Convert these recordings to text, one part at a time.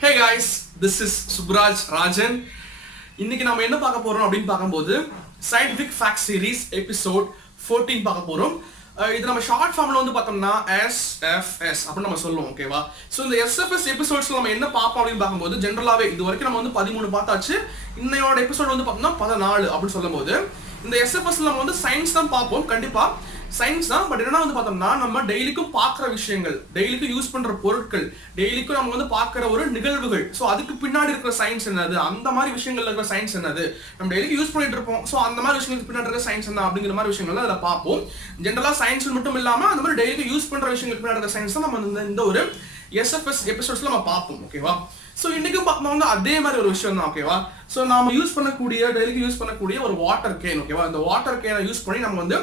Hey guys, this is Subraj Rajan. இன்னைக்கு நாம என்ன பார்க்க போறோம் அப்படின்னு பார்க்கும்போது scientific fact series episode 14 பார்க்க போறோம். இது நம்ம ஷார்ட் ஃபார்ம்ல வந்து பார்த்தோம்னா SFS அப்படின்னு நம்ம சொல்லுவோம், ஓகேவா? ஸோ இந்த SFS எபிசோட்ஸ்ல நம்ம என்ன பார்ப்போம் அப்படின்னு பார்க்கும்போது ஜென்ரலாவே இது வரைக்கும் நம்ம வந்து 13 பார்த்தாச்சு. இன்னையோட எபிசோட் வந்து பார்த்தோம்னா 14 அப்படின்னு சொல்லும்போது இந்த SFSல நம்ம வந்து சயின்ஸ் தான் பார்ப்போம். கண்டிப்பா சயின்ஸ் தான். பட் என்னன்னா வந்து பார்த்தோம்னா நம்ம டெய்லிக்கும் பார்க்குற விஷயங்கள், டெய்லிக்கும் யூஸ் பண்ற பொருட்கள், டெய்லிக்கும் நம்ம வந்து பார்க்குற ஒரு நிகழ்வுகள், ஸோ அதுக்கு பின்னாடி இருக்கிற சயின்ஸ் என்னது, அந்த மாதிரி விஷயங்கள்ல இருக்கிற சயின்ஸ் என்னது, நம்ம டெய்லிக்கு யூஸ் பண்ணிட்டு இருப்போம். ஸோ அந்த மாதிரி விஷயங்களுக்கு பின்னாடி இருக்கிற சயின்ஸ் என்ன அப்படிங்கிற மாதிரி விஷயங்கள் அதில் பார்ப்போம். ஜென்ரலா சயின்ஸ் மட்டும் இல்லாம அந்த மாதிரி டெய்லிக்கு யூஸ் பண்ற விஷயங்களுக்கு பின்னாடி இருக்கிற சயின்ஸ் தான் நம்ம இந்த ஒரு SFS எபிசோட்ஸ்ல நம்ம பார்ப்போம், ஓகேவா? ஸோ இன்னைக்கும் பார்க்கணும் வந்து அதே மாதிரி ஒரு விஷயம் தான், ஓகேவா? ஸோ நாம யூஸ் பண்ணக்கூடிய டெய்லிக்கு யூஸ் பண்ணக்கூடிய ஒரு வாட்டர் கேன், ஓகேவா? இந்த வாட்டர் கேனை யூஸ் பண்ணி நம்ம வந்து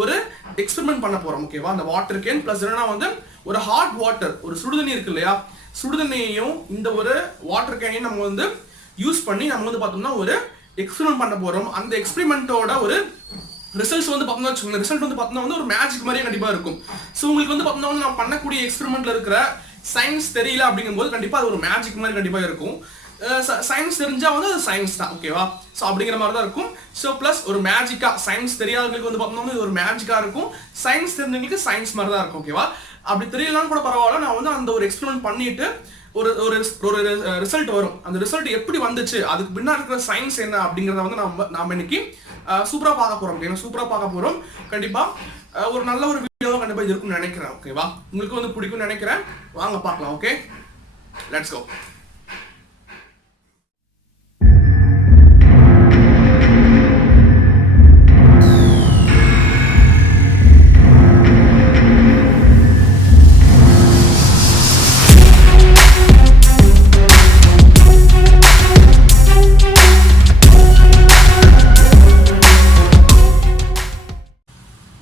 ஒரு எக்ஸ்பெரிமெண்ட் பண்ண போறோம், ஓகேவா? அந்த வாட்டர் கேன் பிளஸ் என்னன்னா வந்து ஒரு ஹாட் வாட்டர், ஒரு சுடுதண்ணி இருக்கு இல்லையா, சுடுதண்ணியையும் இந்த ஒரு வாட்டர் கேனையும் நம்ம வந்து யூஸ் பண்ணி நம்ம வந்து பார்த்தோம்னா ஒரு எக்ஸ்பெரிமெண்ட் பண்ண போறோம். அந்த எக்ஸ்பெரிமெண்ட்டோட ஒரு ரிசல்ட்ஸ் வந்து பார்த்தோம்னா வச்சுக்கோங்க, ரிசல்ட் வந்து பார்த்தோம்னா வந்து ஒரு மேஜிக் மாதிரியே கண்டிப்பா இருக்கும். ஸோ உங்களுக்கு வந்து பார்த்தோம்னா வந்து நம்ம பண்ணக்கூடிய எக்ஸ்பெரிமெண்ட்ல இருக்கிற சயின்ஸ் தெரியல அப்படிங்கும்போது கண்டிப்பா அது ஒரு மேஜிக் மாதிரி கண்டிப்பா இருக்கும். சயின்ஸ் தெரிஞ்சா வந்து அது சயின்ஸ் தான், ஓகேவா? ஸோ அப்படிங்கிற மாதிரி தான் இருக்கும். ஸோ பிளஸ் ஒரு மேஜிக்கா, சயின்ஸ் தெரியாதவங்களுக்கு வந்து பார்த்தோம்னா இது ஒரு மேஜிக்கா இருக்கும், சயின்ஸ் தெரிஞ்சவங்களுக்கு சயின்ஸ் மாதிரி தான் இருக்கும், ஓகேவா? அப்படி தெரியலாம் கூட பரவாயில்ல, நான் வந்து அந்த ஒரு எக்ஸ்பெரிமெண்ட் பண்ணிட்டு ஒரு ஒரு ஒரு ரிசல்ட் வரும். அந்த ரிசல்ட் எப்படி வந்துச்சு, அதுக்கு பின்னாடி இருக்கிற சயின்ஸ் என்ன அப்படிங்கிறத வந்து நாம இன்னைக்கு சூப்பரா பார்க்க போறோம், ஓகேவா? சூப்பரா பார்க்க போறோம். கண்டிப்பா ஒரு நல்ல ஒரு வீடியோ கண்டிப்பா இருக்கும்னு நினைக்கிறேன், ஓகேவா? உங்களுக்கு வந்து பிடிக்கும்னு நினைக்கிறேன். வாங்க பார்க்கலாம், ஓகே? Let's go.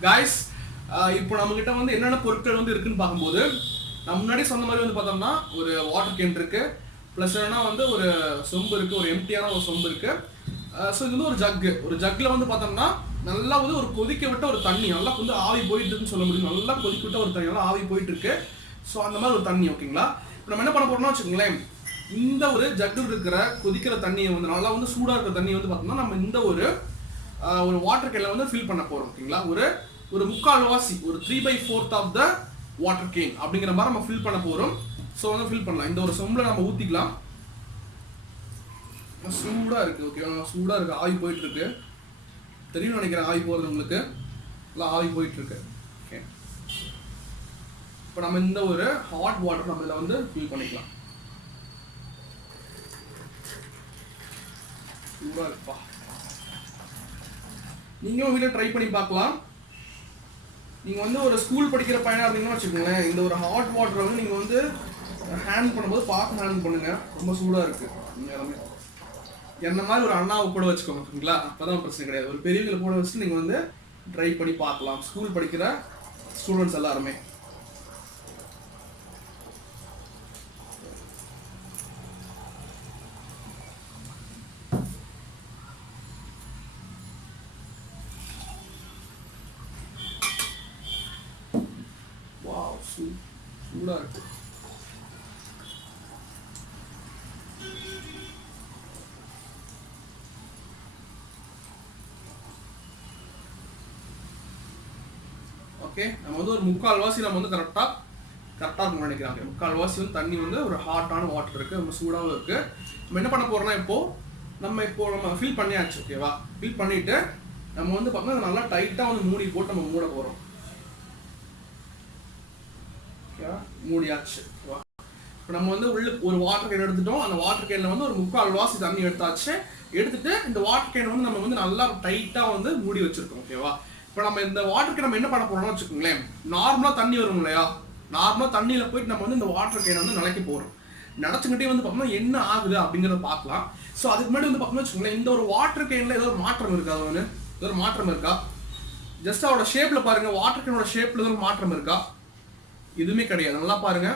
காய்ஸ், இப்போ நம்ம கிட்ட வந்து என்னென்ன பொருட்கள் வந்து இருக்குன்னு பார்க்கும்போது நம்ம முன்னாடி சொன்ன மாதிரி வந்து பார்த்தோம்னா ஒரு வாட்டர் கேன் இருக்கு, ப்ளஸ் என்னன்னா வந்து ஒரு சொம்பு இருக்கு, ஒரு எம்டியான ஒரு சொம்பு இருக்கு. ஸோ இது வந்து ஒரு ஜக்கு, ஒரு ஜக்கில் வந்து பார்த்தோம்னா நல்லா வந்து ஒரு கொதிக்க விட்ட ஒரு தண்ணி, நல்லா வந்து ஆவி போயிட்டு இருக்குன்னு சொல்ல முடியும், நல்லா கொதிக்க விட்ட ஒரு தண்ணி, நல்லா ஆவி போயிட்டு இருக்கு. ஸோ அந்த மாதிரி ஒரு தண்ணி, ஓகேங்களா? இப்போ நம்ம என்ன பண்ண போறோம்னா வச்சுக்கோங்களேன், இந்த ஒரு ஜக்கில் இருக்கிற கொதிக்கிற தண்ணியை வந்து நல்லா வந்து சூடாக இருக்கிற தண்ணியை வந்து பார்த்தோம்னா நம்ம இந்த ஒரு வாட்டர் கேன்ல வந்து ஃபில் பண்ண போறோம், ஓகேங்களா? ஒரு முக்கால்வாசி, ஒரு 3/4 ஆஃப் த வாட்டர் கேன் அப்படிங்கிற மாதிரி நம்ம ஃபில் பண்ண போறோம். ஸோ வந்து ஃபில் பண்ணலாம். இந்த ஒரு சொம்புல நம்ம ஊற்றிக்கலாம். சூடாக இருக்கு, ஓகேவா? சூடாக இருக்கு, ஆவி போயிட்டு இருக்கு. தெரியும் நினைக்கிறேன் ஆவி போகிறது உங்களுக்கு, இல்லை ஆவி போயிட்டு இருக்கு. ஓகே, இப்போ நம்ம இந்த ஒரு ஹாட் வாட்டர் நம்ம இதில் வந்து ஃபில் பண்ணிக்கலாம். சூடாக இருக்குப்பா. நீங்களும் வீட்டில் ட்ரை பண்ணி பார்க்கலாம். நீங்கள் வந்து ஒரு ஸ்கூல் படிக்கிற பையனாக இருந்தீங்கன்னா வச்சுக்கோங்களேன், இந்த ஒரு ஹாட் வாட்டரை வந்து நீங்கள் வந்து ஹேண்ட் பண்ணும்போது பார்த்து ஹேண்ட் பண்ணுங்க. ரொம்ப சூடாக இருக்குது. நீங்கள் எல்லாமே என்ன மாதிரி ஒரு அண்ணாவை கூட வச்சுக்கோங்க, ஓகேங்களா? அப்போ தான் பிரச்சனை கிடையாது. ஒரு பெரியவங்களை கூட வச்சுட்டு நீங்கள் வந்து ட்ரை பண்ணி பார்க்கலாம், ஸ்கூல் படிக்கிற ஸ்டூடெண்ட்ஸ் எல்லாருமே. சூடா இருக்கு. ஓகே, நம்ம வந்து ஒரு முக்கால்வாசி நம்ம வந்து கரெக்டா இருக்கும் நினைக்கிறாங்க. முக்கால்வாசி வந்து தண்ணி வந்து ஒரு ஹாட்டான வாட்டர் இருக்கு, ரொம்ப சூடாகவும் இருக்கு. நம்ம என்ன பண்ண போறோம்னா இப்போ நம்ம ஃபில் பண்ணியாச்சு, ஓகேவா? ஃபில் பண்ணிட்டு நம்ம வந்து பார்த்தோம்னா நல்லா டைட்டா வந்து மூடி போட்டு நம்ம மூட போறோம். மூடியாச்சு. இப்போ நம்ம வந்து உள்ள ஒரு வாட்டர் கேன் எடுத்துட்டோம். அந்த வாட்டர் கேன்ல வந்து ஒரு முக்கால்வாசி தண்ணி எடுத்தாச்சு. எடுத்துட்டு இந்த வாட்டர் கேன் வந்து நம்ம வந்து நல்லா டைட்டா வந்து மூடி வச்சிருக்கோம், ஓகேவா? இப்போ நம்ம இந்த வாட்டர் கேன் நம்ம என்ன பண்ண போறோம்னு வச்சுக்கோங்களேன், நார்மலா தண்ணி வரும் இல்லையா, நார்மலா தண்ணியில போயிட்டு நம்ம வந்து இந்த வாட்டர் கேன் வந்து நிலைக்க போறோம். நினைச்சுக்கிட்டே வந்து பார்த்தோம்னா என்ன ஆகுது அப்படிங்கிறத பார்க்கலாம். ஸோ அதுக்கு முன்னாடி வந்து பார்த்தோம்னா வச்சுக்கோங்களேன், இந்த ஒரு வாட்டர் கேன்ல ஏதோ ஒரு மாற்றம் இருக்கா, ஏதோ ஒரு மாற்றம் இருக்கா? ஜஸ்ட் அவரோட ஷேப்ல பாருங்க, வாட்டர் கேனோட ஷேப்ல ஏதோ ஒரு மாற்றம் இருக்கா? எதுவுமே கிடையாது. நல்லா பாருங்க,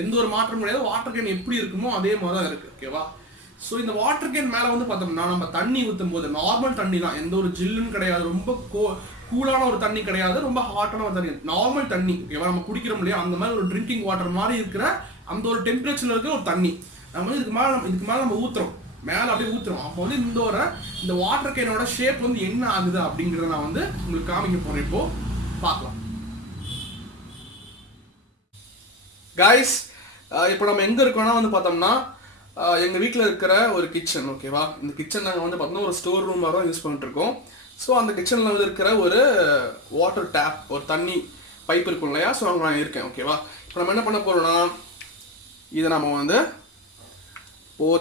எந்த ஒரு மாற்றமும் கிடையாது. வாட்டர் கேன் எப்படி இருக்குமோ அதே மாதிரி தான் இருக்கு, ஓகேவா? ஸோ இந்த வாட்டர் கேன் மேலே வந்து பார்த்தோம்னா நம்ம தண்ணி ஊற்றும் போது நார்மல் தண்ணி தான், எந்த ஒரு ஜில்லுன்னு கிடையாது, ரொம்ப கூலான ஒரு தண்ணி கிடையாது, ரொம்ப ஹாட்டான ஒரு தண்ணி, நார்மல் தண்ணி, ஓகேவா? நம்ம குடிக்கிறோம் இல்லையா, அந்த மாதிரி ஒரு ட்ரிங்கிங் வாட்டர் மாதிரி இருக்கிற அந்த ஒரு டெம்பரேச்சரில் இருக்க ஒரு தண்ணி நம்ம வந்து இதுக்கு மேலே நம்ம ஊற்றுறோம், மேலே அப்படியே ஊற்றுறோம். அப்போ வந்து இந்த வாட்டர் கேனோட ஷேப் வந்து என்ன ஆகுது அப்படிங்கிறத நான் வந்து உங்களுக்கு காமிக்க போகிறேன். இப்போ பார்க்கலாம் கைஸ். இப்போ நம்ம எங்கே இருக்கோம்னா வந்து பார்த்தோம்னா எங்கள் வீட்டில் இருக்கிற ஒரு கிச்சன், ஓகேவா. இந்த கிச்சன் நாங்கள் வந்து பார்த்தோம்னா ஒரு ஸ்டோர் ரூமாக தான் யூஸ் பண்ணிட்டுருக்கோம். ஸோ அந்த கிச்சனில் வந்து இருக்கிற ஒரு வாட்டர் டேப், ஒரு தண்ணி பைப் இருக்கும் இல்லையா, ஸோ அங்கே நான் இருக்கேன், ஓகேவா. இப்போ நம்ம என்ன பண்ண போகிறோம்னா இதை நம்ம வந்து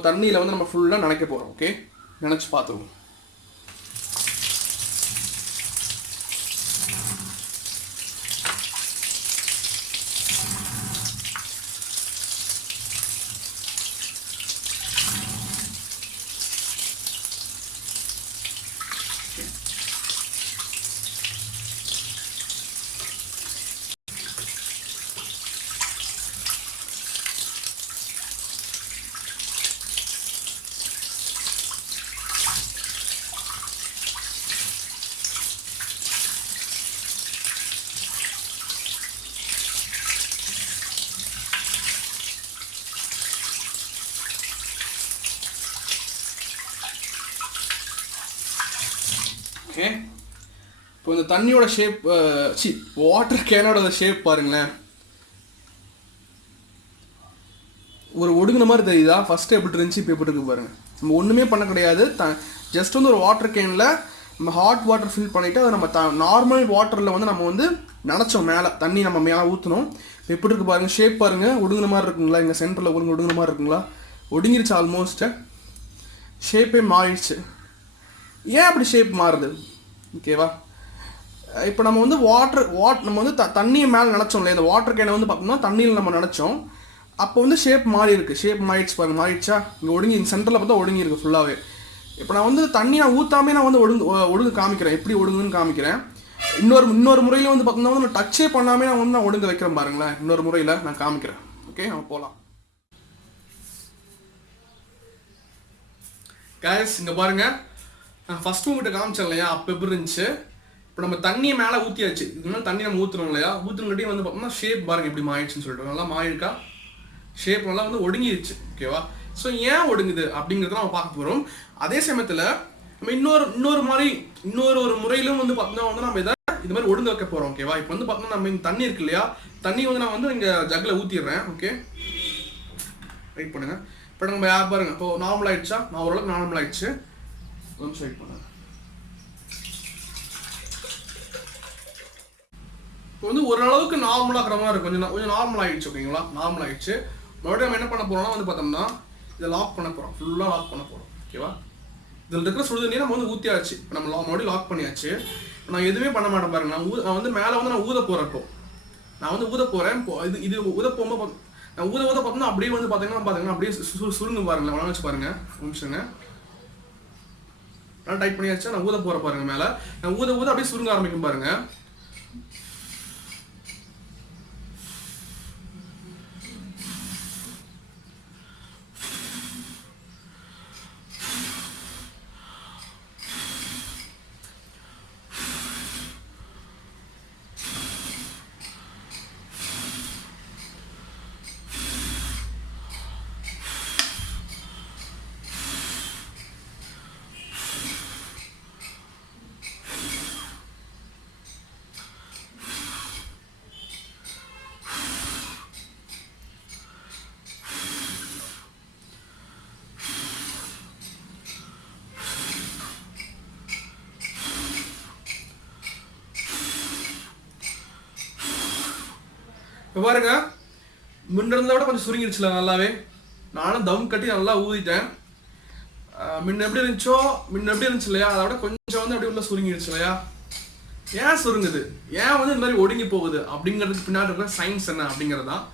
தண்ணியில் வந்து நம்ம ஃபுல்லாக நினைக்க போகிறோம். ஓகே, நினச்சி பார்த்துருவோம். ஓகே, இப்போ இந்த தண்ணியோட ஷேப், வாட்டர் கேனோட ஷேப் பாருங்களேன். ஒரு ஒடுங்கின மாதிரி தெரியுதா? ஃபஸ்ட்டு எப்படி இருந்துச்சு, இப்போ எப்படி இருக்கு பாருங்கள். நம்ம ஒன்றுமே பண்ண கிடையாது. ஜஸ்ட் வந்து ஒரு வாட்டர் கேனில் நம்ம ஹாட் வாட்டர் ஃபில் பண்ணிவிட்டு அதை நம்ம நார்மல் வாட்டரில் வந்து நம்ம வந்து நினச்சோம், மேலே தண்ணி நம்ம மேலே ஊற்றணும். இப்போ எப்படி இருக்குது பாருங்கள், ஷேப் பாருங்கள். ஒடுங்கின மாதிரி இருக்குங்களா? இங்கே சென்டரில் ஒடுங்கின மாதிரி இருக்குங்களா? ஒடுங்கிருச்சு ஆல்மோஸ்ட்டு, ஷேப்பே மாறிடுச்சு. ஏன் அப்படி ஷேப் மாறுது? ஓகேவா, இப்போ நம்ம வந்து நம்ம வந்து தண்ணியை மேலே நினச்சோம் இல்லையா, இந்த வாட்டர் கேனை வந்து பார்த்தோம்னா தண்ணியில் நம்ம நினச்சோம். அப்போ வந்து ஷேப் மாறி இருக்குது, ஷேப் மாறிடுச்சு பாருங்கள், மாறிடுச்சா? இங்கே ஒடுங்கி சென்டரில் பார்த்தா ஒடுங்கி இருக்குது ஃபுல்லாகவே. இப்போ நான் வந்து தண்ணி நான் ஊற்றாமே நான் வந்து ஒடுங்கு காமிக்கிறேன், எப்படி ஒடுங்குன்னு காமிக்கிறேன். இன்னொரு முறையில் வந்து பார்த்தோம்னா வந்து நான் டச்சே பண்ணாமே நான் ஒடுங்க வைக்கிறேன் பாருங்களேன். இன்னொரு முறையில் நான் காமிக்கிறேன். ஓகே, நம்ம போகலாம். கைஸ், இங்கே பாருங்கள், நான் ஃபஸ்ட்டு உங்கள்கிட்ட காமிச்சேன் இல்லையா, அப்போ எப்படி இருந்துச்சு. இப்போ நம்ம தண்ணியை மேலே ஊற்றியாச்சு. இது மேலே தண்ணி நம்ம ஊற்றுறோம் இல்லையா, ஊற்றுனங்காட்டி வந்து பார்த்தோம்னா ஷேப் பாருங்கள் எப்படி மாறிடுச்சுன்னு சொல்லிட்டு. நல்லா மாறியிருக்கா, ஷேப் நல்லா வந்து ஒடுங்கிடுச்சு, ஓகேவா. ஸோ ஏன் ஒடுங்குது அப்படிங்கிறத நம்ம பார்க்க போகிறோம். அதே சமயத்தில் நம்ம இன்னொரு முறையிலும் வந்து பார்த்தோம்னா வந்து நம்ம இது மாதிரி ஒடுங்க வைக்க போகிறோம், ஓகேவா. இப்போ வந்து பார்த்தோம்னா நம்ம இந்த தண்ணி இருக்கு இல்லையா, தண்ணி வந்து நான் வந்து இங்கே ஜக்கில் ஊற்றிடுறேன். ஓகே, வெயிட் பண்ணுங்கள். இப்போ நம்ம பாருங்கள், இப்போ நார்மல் ஆகிடுச்சா? நான் ஓரளவுக்கு நார்மல் ஆகிடுச்சு. கொஞ்சம் வெயிட் பண்ணுங்க. இப்போ வந்து ஓரளவுக்கு நார்மலாகிற மாதிரி இருக்கும், கொஞ்சம் நார்மல் ஆகிடுச்சு, ஓகேங்களா. நார்மல் ஆகிடுச்சு. மறுபடியும் நம்ம என்ன பண்ண போகிறோம்னா வந்து பார்த்தோம்னா இதை லாக் பண்ண போகிறோம், ஃபுல்லாக லாக் பண்ண போகிறோம், ஓகேவா. இதில் இருக்கிற சுடுதண்ணியை நம்ம வந்து ஊற்றியாச்சு. இப்போ நம்ம மறுபடியும் லாக் பண்ணியாச்சு. நான் எதுவுமே பண்ண மாட்டேன் பாருங்க. நான் வந்து மேலே வந்து நான் ஊத போகிறேன். இப்போ நான் வந்து ஊத போகிறேன். இது ஊத போகும்போது நான் ஊத பார்த்தோம்னா அப்படியே வந்து பார்த்தீங்கன்னா அப்படியே சுருங்க பாருங்களேன். வள வச்சு பாருங்கள், நிமிஷங்க. நான் டைப் பண்ணியாச்சு. நான் ஊத போகிற பாருங்க, மேலே நான் ஊத அப்படியே சுருங்க ஆரம்பிக்கும் பாருங்க. இப்போ பாருங்க, முன்ன இருந்ததை விட கொஞ்சம் சுருங்கிடுச்சுல நல்லாவே. நானும் தம் கட்டி நல்லா ஊதிட்டேன். முன்ன எப்படி இருந்துச்சு இல்லையா, அதை விட கொஞ்சம் வந்து அப்படி உள்ள சுருங்கிடுச்சு இல்லையா. ஏன் சுருங்குது, ஏன் வந்து இந்த மாதிரி ஒடுங்கி போகுது அப்படிங்கிறதுக்கு பின்னாடி இருக்கிற சயின்ஸ் என்ன அப்படிங்கிறதான்.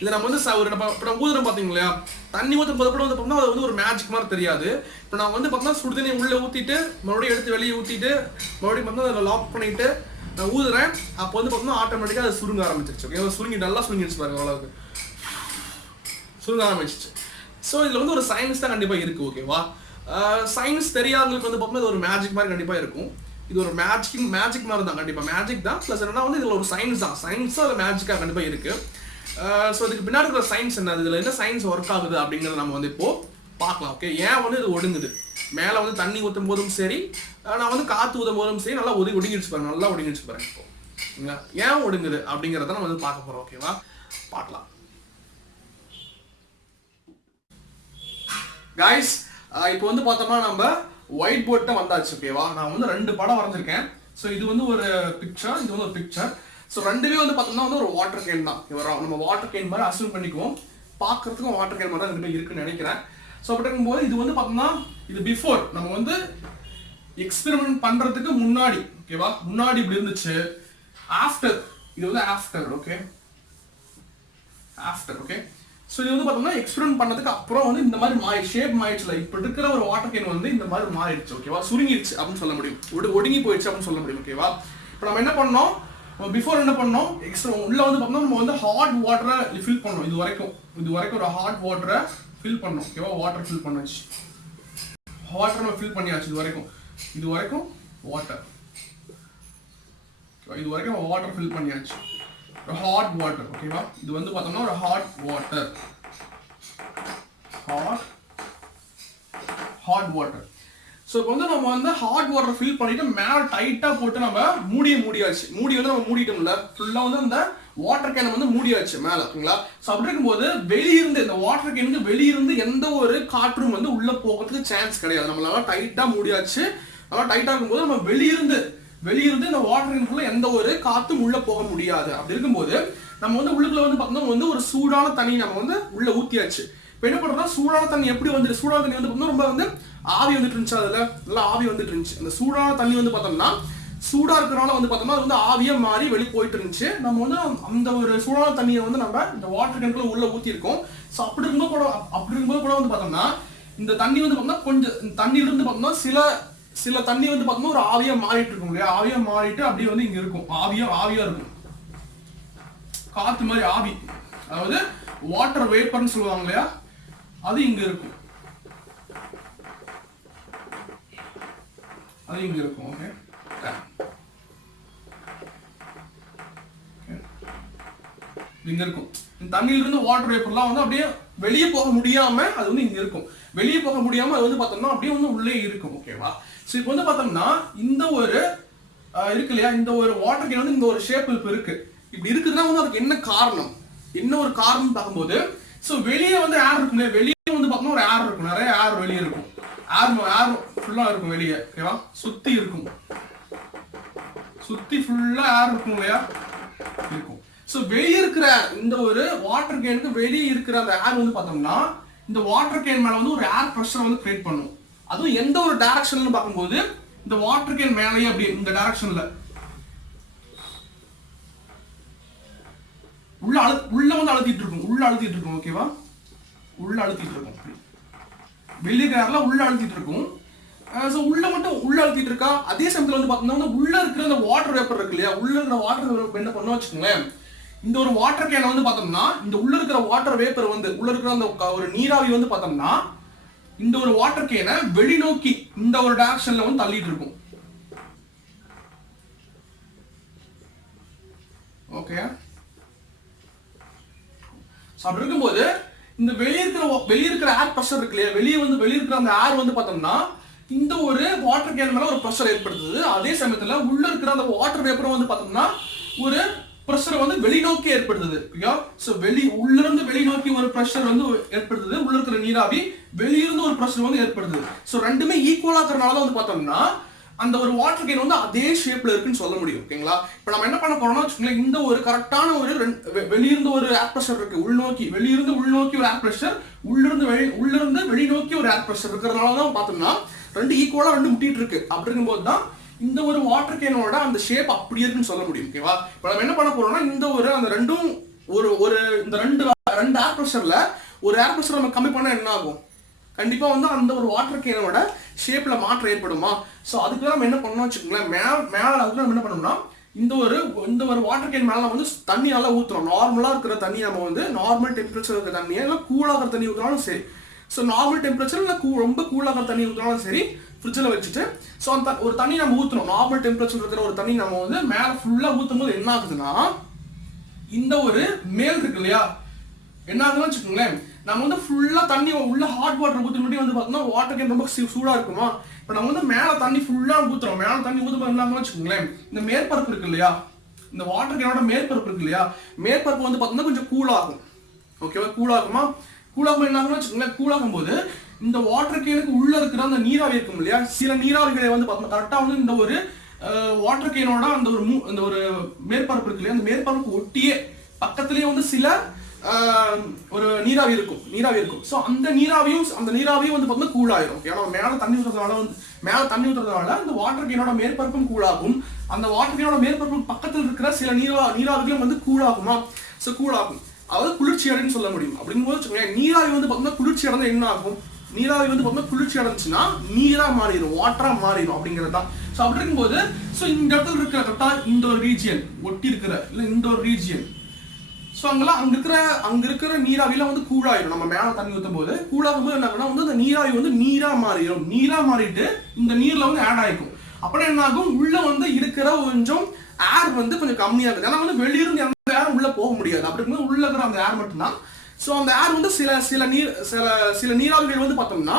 இதை நம்ம வந்து இப்போ நம்ம ஊதுறோம் பார்த்தீங்க இல்லையா, தண்ணி ஊற்றும் போது கூட வந்து பார்த்தோம்னா அது வந்து ஒரு மேஜிக் மாதிரி தெரியாது. இப்போ நான் வந்து பார்த்தோம்னா சுடுதண்ணியை உள்ளே ஊற்றிட்டு மறுபடியும் எடுத்து வெளியே ஊற்றிட்டு மறுபடியும் பார்த்தோம்னா அதில் லாக் பண்ணிவிட்டு நான் ஊதுறேன். அப்போ வந்து பார்த்தோம்னா ஆட்டோமேட்டிக்காக அது சுருங்க ஆரம்பிச்சிருச்சு. ஓகே, நல்லா சுருங்கிடுச்சு பாருங்க, அவ்வளோக்கு சுருங்க ஆரம்பிச்சிச்சு. ஸோ இதில் வந்து ஒரு சயின்ஸ் தான் கண்டிப்பாக இருக்குது, ஓகேவா. சயின்ஸ் தெரியாதவங்களுக்கு வந்து பார்த்தோம்னா இது ஒரு மேஜிக் மாதிரி கண்டிப்பாக இருக்கும். இது ஒரு மேஜிக் மாதிரி தான், கண்டிப்பாக மேஜிக் தான். ப்ளஸ் என்னன்னா வந்து இதில் ஒரு சயின்ஸ் தான், சயின்ஸும் அதில் மேஜிக்காக கண்டிப்பாக இருக்குது. ஸோ இதுக்கு பின்னாடி இருக்கிற சயின்ஸ் என்ன, இதில் என்ன சயின்ஸ் ஒர்க் ஆகுது அப்படிங்கிறத நம்ம வந்து இப்போ பார்க்கலாம். ஓகே, ஏன் வந்து இது ஒடுங்குது, மேலே வந்து தண்ணி ஊற்றும் போதும் சரி, நான் வந்து காற்று ஊற்றும் போதும் சரி நல்லா ஒடுங்கிடுச்சு பாருங்க, நல்லா ஒடுங்கிடுச்சு பாருங்க. இப்போ ஓகேங்களா, ஏன் ஒடுங்குது அப்படிங்கிறத நம்ம வந்து பார்க்க போகிறோம். ஓகேவா, பார்க்கலாம். கைஸ், இப்போ வந்து பார்த்தோம்னா நம்ம ஒயிட் போர்ட்டை வந்தாச்சு. ஓகேவா, நான் வந்து 2 படம் வரைஞ்சிருக்கேன். ஸோ இது வந்து ஒரு பிக்சர், இது வந்து ஒரு பிக்சர். ஸோ ரெண்டுமே வந்து பார்த்தோம்னா வந்து ஒரு வாட்டர் கேன் தான். நம்ம வாட்டர் கேன் மாதிரி அசூம் பண்ணிக்குவோம், பார்க்கறதுக்கும் வாட்டர் கேன் மாதிரி தான் ரெண்டுமே இருக்குன்னு நினைக்கிறேன். ஸோ அப்படி இருக்கும்போது இது வந்து பார்த்தோம்னா இது பிஃபோர், நம்ம வந்து எக்ஸ்பெரிமெண்ட் பண்ணுறதுக்கு முன்னாடி. ஓகேவா, முன்னாடி இப்படி இருந்துச்சு. ஆஃப்டர், இது வந்து after. Okay, after. Okay, so இது வந்து பார்த்தோம்னா எக்ஸ்பெரிமெண்ட் பண்ணதுக்கு அப்புறம் வந்து இந்த மாதிரி ஷேப் மாறிடுச்சுல. இப்போ இருக்கிற ஒரு வாட்டர் கேன் வந்து இந்த மாதிரி மாறிடுச்சு. ஓகேவா, சுருங்கிடுச்சு அப்படின்னு சொல்ல முடியும், ஒடுங்கி போயிடுச்சு அப்படின்னு சொல்ல முடியும். ஓகேவா, இப்போ நம்ம என்ன பண்ணோம், பிஃபோர் என்ன பண்ணோம், உள்ள வந்து பார்த்தோம்னா நம்ம வந்து ஹாட் வாட்டரை ஃபில் பண்ணோம். இது வரைக்கும் ஒரு ஹாட் வாட்டரை ஃபில் பண்ணோம். ஓகேவா, வாட்டர் ஃபில் பண்ணாச்சு, வாட்டர் நம்ம ஃபில் பண்ணியாச்சு. இது வரைக்கும் வாட்டர், இது வரைக்கும் வாட்டர் ஃபில் பண்ணியாச்சு, ஒரு ஹாட் வாட்டர். ஓகேவா, இது வந்து பார்த்தோம்னா ஒரு hot water, hot water. So இப்போ வந்து நம்ம வந்து ஹாட் வாட்டர் ஃபில் பண்ணிட்டு மேலே டைட்டாக போட்டு நம்ம மூடியாச்சு. மூடி வந்து நம்ம மூடிட்டோம்ல, ஃபுல்லாக வந்து அந்த வாட்டர் கேனை வந்து மூடியாச்சு மேலே. ஓகேங்களா, ஸோ அப்படி இருக்கும்போது வெளியிருந்து இந்த வாட்டர் கேனுக்கு வெளியிருந்து எந்த ஒரு காற்றும் வந்து உள்ள போகிறதுக்கு சான்ஸ் கிடையாது. நம்மளால டைட்டாக மூடியாச்சு. நல்லா டைட்டாக இருக்கும்போது நம்ம வெளியிருந்து இந்த வாட்டர் கேனுக்குள்ள எந்த ஒரு காற்றும் உள்ள போக முடியாது. அப்படி இருக்கும்போது நம்ம வந்து உள்ளுக்குள்ள வந்து பார்த்தோம்னா வந்து ஒரு சூடான தண்ணி நம்ம வந்து உள்ள ஊற்றியாச்சு. இப்போ என்ன பண்ணுறோம்னா, சூடான தண்ணி எப்படி வந்துட்டு, சூடான தண்ணி வந்து பார்த்தோம்னா ரொம்ப வந்து ஆவி வந்துட்டு இருந்துச்சு, அதில் நல்லா ஆவி வந்துட்டு இருந்துச்சு. அந்த சூடான தண்ணி வந்து பார்த்தோம்னா சூடாக இருக்கிறனால வந்து பார்த்தோம்னா அது வந்து ஆவியாக மாறி வெளியே போயிட்டு இருந்துச்சு. நம்ம வந்து அந்த ஒரு சூடான தண்ணியை வந்து நம்ம இந்த வாட்டர் கேனுக்குள்ள உள்ள ஊற்றிருக்கோம். ஸோ அப்படி இருக்கும்போது கூட வந்து பார்த்தோம்னா இந்த தண்ணி வந்து பார்த்தோம்னா கொஞ்சம் தண்ணியிலிருந்து பார்த்தோம்னா சில தண்ணி வந்து பார்த்தோம்னா ஒரு ஆவியாக மாறிட்டு இருக்கும் இல்லையா, ஆவியாக மாறிட்டு அப்படியே வந்து இங்கே இருக்கும், ஆவியாக இருக்கும், காற்று மாதிரி ஆவி, அதாவது வாட்டர் வேப்பர்னு சொல்லுவாங்க இல்லையா, அது இங்க இருக்கும், அது இங்க இருக்கும். ஓகே, இங்க இருக்கும். இந்த தண்ணியில இருந்து வாட்டர் வேப்பர்லாம் வந்து அப்படியே வெளியே போக முடியாம அது வந்து இங்க இருக்கும். வெளியே போக முடியாம அது வந்து பார்த்தோம்னா அப்படியே வந்து உள்ளே இருக்கும். ஓகேவா, ஸோ இப்போ வந்து பார்த்தோம்னா இந்த ஒரு இருக்கு இல்லையா, இந்த ஒரு வாட்டர் கேன் வந்து இந்த ஒரு ஷேப் இப்போ இருக்கு. இப்படி இருக்குதுன்னா வந்து அதுக்கு என்ன காரணம், என்ன ஒரு காரணம் பார்க்கும்போது, ஸோ வெளியே வந்து ஏர் இருக்கும் இல்லையா, வெளியே வந்து பார்த்தோம்னா ஒரு ஏர் இருக்கும், நிறைய ஏர் வெளியே இருக்கும், ஏர் ஃபுல்லாக இருக்கும் வெளியே. ஓகேவா, சுற்றி ஃபுல்லாக ஏர் இருக்கும் இல்லையா, இருக்கும். ஸோ வெளியே இருக்கிற இந்த ஒரு வாட்டர் கேனுக்கு வெளியே இருக்கிற அந்த ஏர் வந்து பார்த்தோம்னா இந்த வாட்டர் கேன் மேலே வந்து ஒரு ஏர் ப்ரெஷர் வந்து கிரியேட் பண்ணும். அதுவும் எந்த ஒரு டைரக்ஷன்ல பார்க்கும்போது இந்த வாட்டர் கேன் மேலேயே அப்படி இந்த டைரக்ஷன்ல உள்ள வந்து அழுத்திட்டு இருக்கும். ஓகேவா, உள்ள அழுத்திட்டு இருக்கும், வெளியேறல உள்ள அழுத்திட்டு இருக்கும். ஸோ உள்ள அழுத்திட்டு இருக்கா. அதே சமயத்தில் வந்து பார்த்தோம்னா உள்ள இருக்கிற அந்த வாட்டர் வேப்பர் இருக்கு இல்லையா, உள்ள இருக்கிற வாட்டர் வேப்பர் என்ன பண்ண வச்சுக்கோங்களேன், இந்த ஒரு வாட்டர் கேனை வந்து பார்த்தோம்னா இந்த உள்ள இருக்கிற வாட்டர் வேப்பர் வந்து உள்ள இருக்கிற அந்த ஒரு நீராவி வந்து பார்த்தோம்னா இந்த ஒரு வாட்டர் கேனை வெளிநோக்கி இந்த ஒரு டைரக்ஷன்ல வந்து தள்ளிட்டு இருக்கும். ஓகே, அப்படி இருக்கும்போது இந்த வெளியே இருக்கிற ஏர் ப்ரெஷர் இருக்கு இல்லையா, வெளியே இருக்கிற அந்த ஏர் வந்து பார்த்தோம்னா இந்த ஒரு வாட்டர் கேன் மேல ஒரு ப்ரெஷர் ஏற்படுத்துது. அதே சமயத்துல உள்ள இருக்கிற அந்த வாட்டர் வேப்பர் வந்து பார்த்தோம்னா ஒரு ப்ரெஷர் வந்து வெளிநோக்கி ஏற்படுத்துது. ஸோ உள்ளிருந்து வெளிநோக்கி ஒரு ப்ரெஷர் வந்து ஏற்படுத்துது, உள்ள இருக்கிற நீராவி வெளியிருந்து ஒரு ப்ரெஷர் வந்து ஏற்படுத்துது. ஸோ ரெண்டுமே ஈக்குவலா இருக்கிறனால தான் வந்து பார்த்தோம்னா அந்த ஒரு வாட்டர் கேன் வந்து அதே ஷேப்ல இருக்குன்னு சொல்ல முடியும். ஓகேங்களா, இப்போ நம்ம என்ன பண்ண போறோம்னா வச்சுக்கோங்களேன், இந்த ஒரு கரெக்டான ஒரு வெளியிருந்து ஒரு ஏர் ப்ரெஷர் இருக்கு, வெளியிருந்து உள்நோக்கி ஒரு ஏர் ப்ரெஷர், உள்ளிருந்து வெளிநோக்கி ஒரு ஏர் ப்ரெஷர் இருக்கிறதுனால தான் பார்த்தோம்னா ரெண்டு ஈக்குவலா ரெண்டு முட்டிட்டு இருக்கு. அப்படி இருக்கும்போது தான் இந்த ஒரு வாட்டர் கேனோட அந்த ஷேப் அப்படி இருக்குன்னு சொல்ல முடியும். ஓகேவா, இப்போ நம்ம என்ன பண்ண போறோம்னா இந்த ஒரு அந்த ரெண்டும் ஒரு இந்த ரெண்டு ஏர் ப்ரெஷர்ல ஒரு ஏர் ப்ரெஷர் நம்ம கம்மி பண்ணா என்ன ஆகும், கண்டிப்பா வந்து அந்த ஒரு வாட்டர் கேனோட ஷேப்ல மாற்றம் ஏற்படுமா. ஸோ அதுக்கு நம்ம என்ன பண்ணோம் வச்சுக்கோங்களேன், மேல அதுக்கு நம்ம என்ன பண்ணோம்னா இந்த ஒரு வாட்டர் கேன் மேல வந்து தண்ணி நல்லா ஊற்றுறோம். நார்மலா இருக்கிற தண்ணி நம்ம வந்து நார்மல் டெம்பரேச்சர் இருக்கிற தண்ணியை இல்லை கூலாகிற தண்ணி ஊற்றினாலும் சரி, ஸோ நார்மல் டெம்பரேச்சர் இல்லை ரொம்ப கூலாகிற தண்ணி ஊற்றினாலும் சரி ஃப்ரிட்ஜில் வச்சுட்டு, ஸோ அந்த ஒரு தண்ணி நம்ம ஊற்றுறோம். நார்மல் டெம்பரேச்சர் இருக்கிற ஒரு தண்ணி நம்ம வந்து மேலே ஃபுல்லாக ஊற்றும் போது என்ன ஆகுதுன்னா இந்த ஒரு மேல் இருக்கு இல்லையா, என்ன ஆகுதுன்னு வச்சுக்கோங்களேன், நம்ம வந்து ஃபுல்லா தண்ணி உள்ள ஹாட் வாட்டர் ஊற்றி மட்டும் வந்து பார்த்தோம்னா வாட்டர் கேன் ரொம்ப சூடா இருக்குமா. இப்போ நம்ம வந்து மேலே தண்ணி ஃபுல்லா ஊற்றுறோம், மேலே தண்ணி ஊற்றும்போது என்ன ஆகுதுன்னு வச்சுக்கோங்களேன், இந்த மேற்பரப்பு இருக்கு இல்லையா, இந்த வாட்டர் கேனோட மேற்பரப்பு இருக்கு இல்லையா, மேற்பரப்பு வந்து பார்த்தோம்னா கொஞ்சம் கூலாகும். ஓகேவா, கூலாகுமா, கூலாகும் என்ன ஆகும்னு வச்சுக்கோங்களேன், கூலாகும் போது இந்த வாட்டர் கேனுக்கு உள்ள இருக்கிற அந்த நீராவி இருக்கும் இல்லையா, சில நீராவிகளை வந்து பார்த்தோம்னா கரெக்டாக வந்து இந்த ஒரு வாட்டர் கேனோட அந்த ஒரு மேற்பரப்பு இருக்கு இல்லையா, அந்த மேற்பரப்புக்கு ஒட்டியே பக்கத்துலேயே வந்து சில ஒரு நீராவி இருக்கும். ஸோ அந்த நீராவியும் வந்து பார்த்தீங்கன்னா கூலாயிரும். ஏன்னா மேலே தண்ணி ஊற்றுறதுனால அந்த வாட்டர் கேனோட மேற்பரப்பும் கூலாகும். அந்த வாட்டர் கேனோட மேற்பரப்பு பக்கத்தில் இருக்கிற சில நீராவிகளும் வந்து கூலாகுமா. ஸோ கூலாகும், அதாவது குளிர்ச்சி அடைன்னு சொல்ல முடியும். அப்படிங்கும்போது நீராவி வந்து பார்த்தீங்கன்னா குளிர்ச்சி அடைந்து என்ன ஆகும், நீராவி வந்து பார்த்தீங்கன்னா குளிர்ச்சி அடைஞ்சுன்னா நீரா மாறிடும், வாட்டரா மாறிடும் அப்படிங்கிறது தான். ஸோ அப்படி இருக்கும்போது ஸோ இந்த இடத்துல இருக்கிற கரெக்டா இந்த ஒரு ரீஜியன் ஒட்டி இருக்கிற இல்லை இந்த ஒரு ரீஜியன், ஸோ அங்க இருக்கிற நீராவிலாம் வந்து கூழாயிரும். நம்ம மேலே தண்ணி ஊற்றும் போது கூழாகும் போது என்ன ஆகும்னா வந்து அந்த நீராவி வந்து நீரா மாறிட்டு இந்த நீர்ல வந்து ஆட் ஆகிக்கும். அப்படின்னா என்ன ஆகும், உள்ள வந்து இருக்கிற கொஞ்சம் ஏர் வந்து கொஞ்சம் கம்மியாகுது. ஏன்னா வந்து வெளியிருந்து அந்த ஏர் உள்ள போக முடியாது. அப்படி இருக்கும்போது உள்ள இருக்கிற அந்த ஏர் மட்டும்தான். ஸோ அந்த ஏர் வந்து சில நீராவிகள் வந்து பார்த்தோம்னா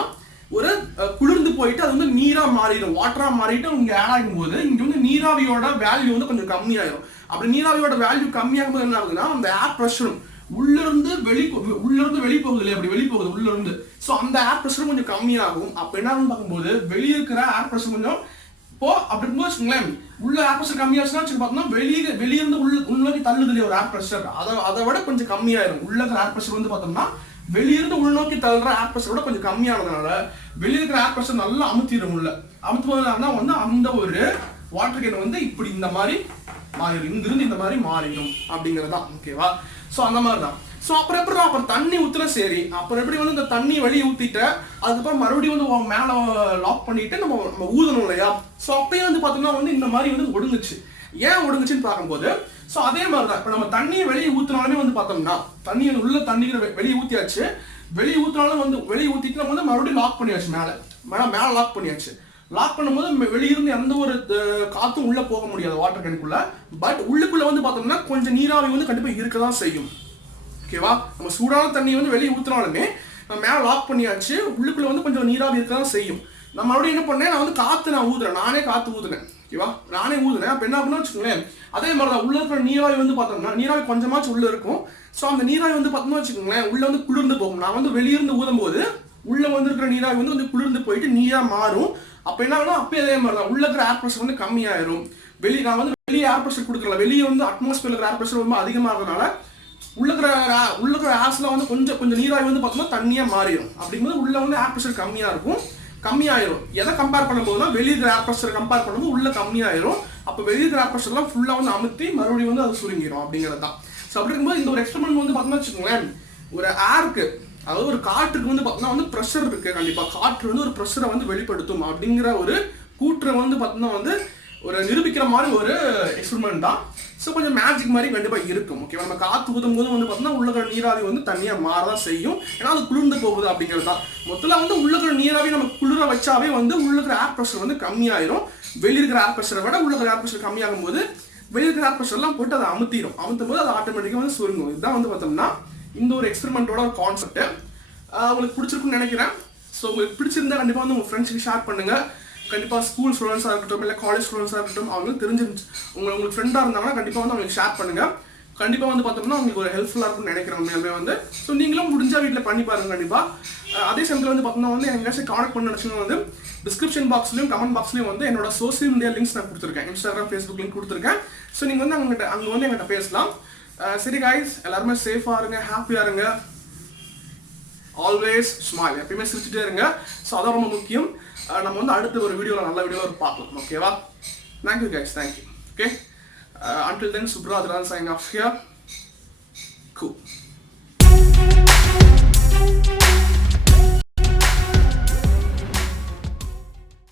ஒரு குளிர்ந்து போயிட்டு அது வந்து நீரா மாறிடும், வாட்டரா மாறிட்டு இங்க ஆட் ஆகும் போது இங்க வந்து நீராவியோட வேல்யூ வந்து கொஞ்சம் கம்மியாயிரும். அப்படி நீராவியோட வேல்யூ கம்மியாகும் போது என்ன ஆகுதுன்னா அந்த ஏர் ப்ரெஷரும் உள்ள இருந்து வெளி போகுது இல்லையா, அப்படி வெளி போகுது உள்ள இருந்து. ஸோ அந்த ஏர் ப்ரெஷரும் கொஞ்சம் கம்மியாகும். அப்ப என்ன பார்க்கும்போது வெளியே இருக்கிற ஏர் ப்ரெஷர் கொஞ்சம் இப்போ அப்படி இருக்கும்போது வச்சுக்கோங்களேன், உள்ள ஏர் ப்ரெஷர் கம்மியாச்சுன்னா பார்த்தோம்னா வெளியிருந்து உள்நோக்கி தள்ளுது இல்லையா ஒரு ஏர் ப்ரெஷர், அதை விட கொஞ்சம் கம்மியாயிரும். உள்ள இருக்கிற ஏர் ப்ரெஷர் வந்து பார்த்தோம்னா வெளியிருந்து உள்நோக்கி தள்ளுற ஏர் ப்ரெஷரோட கொஞ்சம் கம்மியானதுனால வெளியே இருக்கிற ஏர் ப்ரெஷர் நல்லா அமுத்திடும். அமுத்துவதனால வந்து அந்த ஒரு வாட்டர் கேன் வந்து இப்படி இந்த மாதிரி மாறிடும், இங்கிருந்து இந்த மாதிரி மாறிடும் அப்படிங்கிறது தான். ஓகேவா, ஸோ அந்த மாதிரி தான். ஸோ அப்புறம் தண்ணி ஊற்றுற சரி, அப்புறம் எப்படி வந்து இந்த தண்ணி வெளியே ஊற்றிட்டு அதுக்கப்புறம் மறுபடியும் வந்து மேலே லாக் பண்ணிட்டு நம்ம ஊதணும் இல்லையா. ஸோ அப்பயே வந்து பார்த்தோம்னா வந்து இந்த மாதிரி வந்து ஒடுங்குச்சு. ஏன் ஒடுங்குச்சுன்னு பார்க்கும்போது ஸோ அதே மாதிரி தான் இப்போ நம்ம தண்ணியை வெளியே ஊற்றினாலுமே வந்து பார்த்தோம்னா தண்ணி உள்ள தண்ணிகளை வெளியே ஊற்றியாச்சு, வெளியே ஊற்றினாலும் வந்து வெளியே ஊற்றிட்டு நம்ம வந்து மறுபடியும் லாக் பண்ணியாச்சு, மேலே லாக் பண்ணியாச்சு. லாக் பண்ணும்போது வெளியிருந்து எந்த ஒரு காற்றும் உள்ள போக முடியாது வாட்டர் கேனுக்குள்ள. பட் உள்ளுக்குள்ள வந்து பார்த்தோம்னா கொஞ்சம் நீராவி வந்து கண்டிப்பாக இருக்க தான் செய்யும். ஓகேவா, நம்ம சூடான தண்ணி வந்து வெளியே ஊற்றினாலுமே நம்ம மேலே லாக் பண்ணியாச்சு, உள்ளுக்குள்ள வந்து கொஞ்சம் நீராவி இருக்க தான் செய்யும். நான் மறுபடியும் என்ன பண்ணேன், நான் வந்து ஊதுறேன், நானே காற்று ஊதுனேன். ஓகேவா, நானே ஊதுனேன். அப்போ என்ன பண்ணு வச்சுக்கோங்களேன், அதே மாதிரி தான் உள்ள இருக்கிற நீராவி வந்து பார்த்தோம்னா நீராவி கொஞ்சமாச்சும் உள்ள இருக்கும். ஸோ அந்த நீராவி வந்து பார்த்தோம்னா வச்சுக்கோங்களேன் உள்ள வந்து குளிர்ந்து போகும். நான் வந்து வெளியிருந்து ஊதும் போது உள்ள வந்து இருக்கிற நீராவி வந்து கொஞ்சம் குளிர்ந்து போயிட்டு நீரா மாறும். அப்போ என்ன ஆகுனா அப்பயே அதே மாதிரி தான் உள்ள இருக்கிற ஏர் ப்ரெஷர் வந்து கம்மியாயிரும். நான் வந்து வெளியே ஏர் ப்ரெஷர் கொடுக்கல, வெளியே வந்து அட்மாஸ்பியர் இருக்கிற ஏர் ப்ரெஷர் ரொம்ப அதிகமாகிறதுனால உள்ள இருக்கிற ஏர்ஸ்ல வந்து கொஞ்சம் நீராவி வந்து பார்த்தோம்னா தண்ணியா மாறிடும். அப்படிங்கும்போது உள்ள வந்து ஏர் ப்ரெஷர் கம்மியாயிரும். எதை கம்பேர் பண்ணும்போதுனா வெளியே இருக்கிற ஏர் ப்ரெஷர் கம்பேர் பண்ணும்போது உள்ள கம்மியாயிரும். அப்போ வெளியே இருக்கிற ஏர் ப்ரெஷர்லாம் ஃபுல்லா வந்து அமுத்தி மறுபடியும் வந்து அது சுருங்கிடும் அப்படிங்கிறது தான். ஸோ அப்படி இருக்கும்போது இந்த ஒரு எக்ஸ்பெரிமெண்ட் வந்து பார்த்தோம்னா வச்சுக்கோங்களேன், ஒரு ஏருக்கு அதாவது ஒரு காற்றுக்கு வந்து பார்த்தோம்னா வந்து ப்ரெஷர் இருக்கு, கண்டிப்பாக காற்று வந்து ஒரு ப்ரெஷரை வந்து வெளிப்படுத்தும் அப்படிங்கிற ஒரு கூற்றை வந்து பார்த்தோம்னா வந்து ஒரு நிரூபிக்கிற மாதிரி ஒரு எக்ஸ்பெரிமெண்ட் தான். ஸோ கொஞ்சம் மேஜிக் மாதிரி கண்டிப்பாக இருக்கும். ஓகேவா, நம்ம காற்று ஊதும் போது வந்து பார்த்தோம்னா உள்ளக்கிற நீராவி வந்து தனியாக மாறதான் செய்யும். ஏன்னா அது குளிர்ந்து போகுது அப்படிங்கிறது தான். மொத்தத்தில் வந்து உள்ளக்கிற நீராவி நம்ம குளிர வச்சாவே வந்து உள்ளக்கிற ஏர் ப்ரெஷர் வந்து கம்மியாயிரும். வெளியிருக்கிற ஏர் ப்ரெஷரை விட உள்ளக்கிற ஏர் ப்ரெஷர் கம்மியாகும் போது வெளியிருக்கிற ஏர் ப்ரெஷர்லாம் போட்டு அதை அமுத்தும் போது அது ஆட்டோமேட்டிக்காக வந்து சுருங்கும். இதுதான் வந்து பார்த்தோம்னா இந்த ஒரு எக்ஸ்பெரிமெண்ட்டோட கான்செப்ட். உங்களுக்கு பிடிச்சிருக்குன்னு நினைக்கிறேன். ஸோ உங்களுக்கு பிடிச்சிருந்தா கண்டிப்பாக வந்து உங்கள் ஃப்ரெண்ட்ஸுக்கு ஷேர் பண்ணுங்கள். கண்டிப்பாக ஸ்கூல் ஸ்டூடெண்ட்ஸாக இருக்கட்டும் இல்லை காலேஜ் ஸ்டூடெண்ட்ஸாக இருக்கட்டும் அவங்களுக்கு தெரிஞ்சிருந்துச்சு உங்களுக்கு ஃப்ரெண்டாக இருந்தாங்கன்னா கண்டிப்பாக வந்து அவங்களுக்கு ஷேர் பண்ணுங்கள். கண்டிப்பாக வந்து பார்த்தோம்னா உங்களுக்கு ஒரு ஹெல்ப்ஃபுல்லாக இருக்கும்னு நினைக்கிறேன். உண்மையாலுமே வந்து ஸோ நீங்களும் முடிஞ்சால் வீட்டில் பண்ணி பாருங்க கண்டிப்பாக. அதே சமயத்தில் வந்து பார்த்தோம்னா வந்து எங்கேயாச்சும் கான்டக்ட் பண்ண நினச்சிங்கன்னா வந்து டிஸ்கிரிப்ஷன் பாக்ஸ்லையும் கமெண்ட் பாக்ஸ்லையும் வந்து என்னோட சோசியல் மீடியா லிங்க்ஸ் நான் கொடுத்துருக்கேன். இன்ஸ்டாகிராம், ஃபேஸ்புக் லிங்க் கொடுத்துருக்கேன். ஸோ நீங்கள் வந்து அங்கே வந்து எங்கிட்ட பேசலாம். சரி காய்ஸ், எல்லாருமே சேஃபாக இருங்க, ஹாப்பியாக இருங்க, ஆல்வேஸ் ஸ்மைல், எப்பயுமே சிரிச்சுட்டே இருங்க. ஸோ அதான் ரொம்ப முக்கியம். நம்ம வந்து அடுத்த ஒரு வீடியோவில் நல்ல வீடியோவில் பார்க்கலாம். ஓகேவா, thank you guys, thank you. Okay, until then, Subra Adran signing off here. Cool.